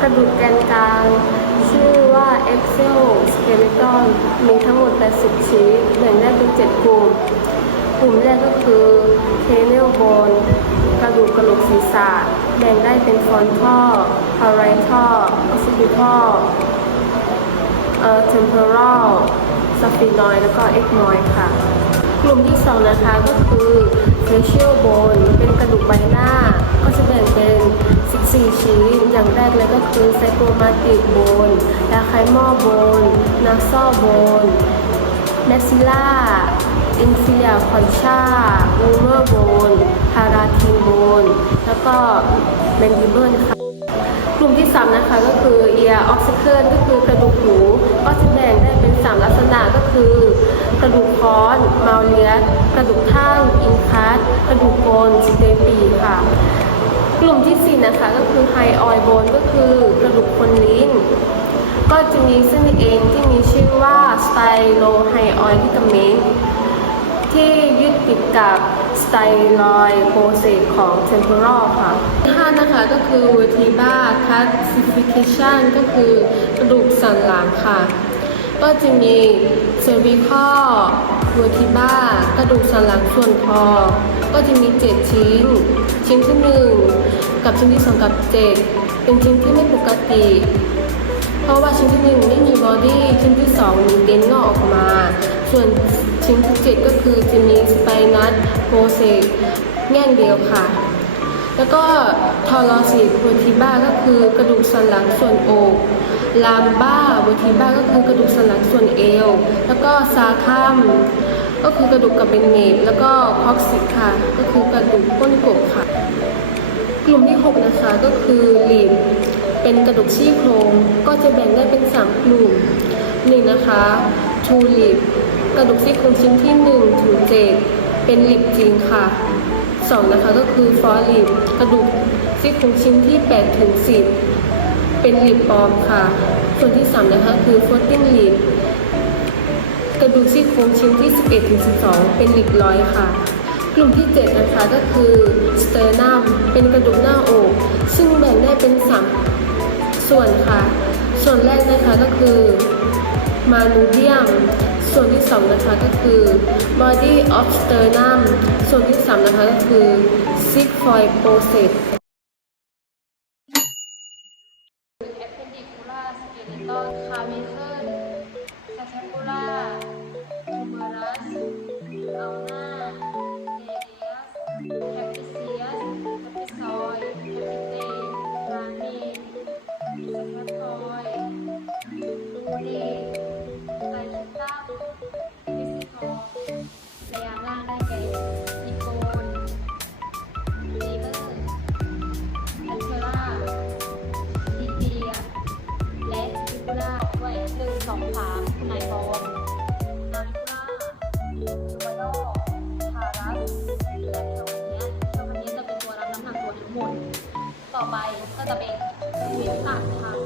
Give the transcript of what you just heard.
กระดูกแกนกลาง ชื่อว่า Axel Skeleton มีทั้งหมด 80 ชิ้นแบ่งได้เป็น 7 กลุ่ม กลุ่มแรกก็คือ Cranial Bone กระดูกกระโหลกศีรษะ แบ่งได้เป็น Frontal Parietal Occipital เอ่อ Temporal Sphenoid แล้วก็ Ethmoid ค่ะ กลุ่มที่ 2 นะคะก็คือ facial bone เป็นกระดูกใบหน้า ก็จะแบ่งเป็น 14 ชิ้น อย่างแรกเลยก็คือ zygomatic bone และ chimal bone nasal bone maxilla inferior concha ulnar bone palatine bone แล้วก็ mandible ค่ะกลุ่มที่ 3 นะคะก็คือ ear obstacle ก็คือกระดูกหูก็จะแบ่งได้เป็น 3 ลักษณะก็คือ กระดูกค้อนมาเลียสกระดูกข้าง อินคัสกระดูกโกนสเตปีค่ะ กลุ่มที่ 4 นะคะก็คือ high oil bone ก็คือกระดูกคนลิ้น ก็จะมีเส้นเอ็นที่มีชื่อว่า stylohyoid ligament ที่ยึดติดกับสไตลอยโปรเซสของ temporal ค่ะที่ห้านะคะก็คือ vertebra calcification ก็คือกระดูกสันหลังค่ะ ก็จะมี cervical vertebra กระดูกสันหลังส่วนคอ ก็จะมี 7 ชิ้น ชิ้นที่ 1 กับชิ้นที่ 2 กับ 7 เป็นชิ้นที่ไม่ปกติ เพราะว่าชิ้นที่หนึ่งไม่มีบอดี้ ชิ้นที่สองมีเดนงอกออกมา ส่วนชิ้นที่เจ็ดก็คือจะมีสไปนัสโปเซกแง่งเดียวค่ะ แล้วก็ทอรอสิเวทิบ้าก็คือกระดูกสันหลังส่วนอกลามบ้าเวทิบ้าก็คือกระดูกสันหลังส่วนเอว แล้วก็ซาคัมก็คือกระดูกกับเบนเนตแล้วก็คอกซิกค่ะ ก็คือกระดูกก้นกบค่ะ กลุ่มที่ 6 นะคะก็คือลีบเป็นกระดูกซี่โครงก็จะแบ่งได้เป็น 3 กลุ่ม1นะคะทูลีบกระดูกซี่โครงชิ้นที่1ถึง7เป็นลีบจริงค่ะ 2 นะคะก็คือฟอลีบกระดูกซี่โครงชิ้นที่ 8 ถึง 10 เป็นลีบปอมค่ะ ส่วนที่ 3 นะคะคือฟอตติ้งลีบกระดูกซี่โครงชิ้นที่ 11ถึง12 เป็นลีบร้อยค่ะ กลุ่มที่ 7 นะคะก็คือสเตอร์นัมเป็นกระดูกหน้าอก ซึ่งแบ่งได้เป็น 3 ส่วนค่ะ ส่วนแรกนะคะก็คือมานูเดียม ส่วนที่2นะคะก็คือ body of sternum ส่วนที่3นะคะก็คือ sigmoid process แอปเ n นดิ สองสามไนบอลนาวิล่าซูบาโดพารัสและแคลเนียสแคลเนียสจะเป็นตัวรับน้ำหนักตัวทั้งหมด ต่อไปก็จะเป็นวิพัฒน์ทางเข้าโคนต่อมางผ่าน